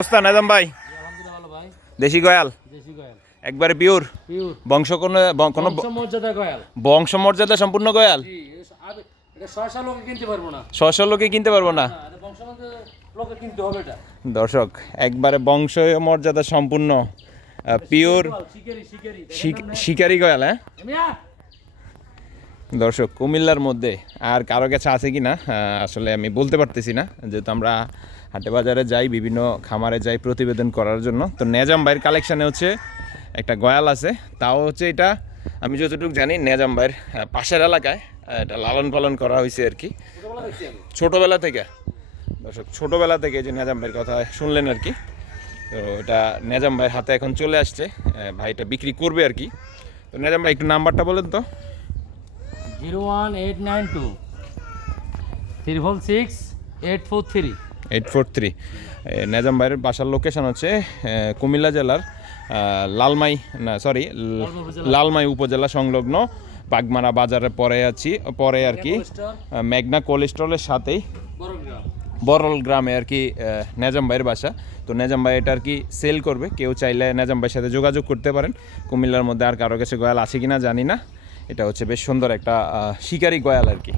অবস্থা, নাজাম ভাই? দেশি গয়াল? একবারে পিওর বংশ কোনো বংশ মর্যাদা সম্পূর্ণ গয়াল? ছয়শো লোকে কিনতে পারব না। দর্শক, একবারে বংশ মর্যাদা সম্পূর্ণ পিওর শিকারি গয়াল হ্যাঁ? দর্শক, কুমিল্লার মধ্যে আর কারও কাছে আছে কি না আসলে আমি বলতে পারতেছি না। যেহেতু আমরা হাটে বাজারে যাই, বিভিন্ন খামারে যাই প্রতিবেদন করার জন্য। তো নেজাম ভাইয়ের কালেকশানে হচ্ছে একটা গয়াল আছে। তাও হচ্ছে এটা, আমি যতটুকু জানি, নেজাম ভাইয়ের পাশের এলাকায় এটা লালন পালন করা হয়েছে আর কি। ছোটবেলা থেকে, দর্শক, ছোটোবেলা থেকে যে নেজাম ভাইয়ের কথা শুনলেন আর কি। তো এটা নেজাম ভাইয়ের হাতে এখন চলে আসছে। ভাইটা বিক্রি করবে আর কি। তো নেজাম ভাই, একটু নাম্বারটা বলেন তো। Zero one eight nine two triple six eight four three eight four three Nizam ভাইয়ের বাসার লোকেশন হচ্ছে কুমিল্লা জেলার লালমাই না সরি লালমাই উপজেলা। সংলগ্ন বাগমারা বাজারে পরে আছি পরে আর কি মেঘনা কোলেস্ট্রলের সাথেই। বরল গ্রামে। আর কি নেজাম ভাইয়ের বাসা। তো নেজাম ভাই এটা আর কি সেল করবে কেউ চাইলে নেজাম ভাইয়ের সাথে যোগাযোগ করতে পারেন। কুমিল্লার মধ্যে আর কারও কাছে গয়াল আছে কিনা জানি না। এটা হচ্ছে বেশ সুন্দর একটা শিকারি গয়াল আর কি।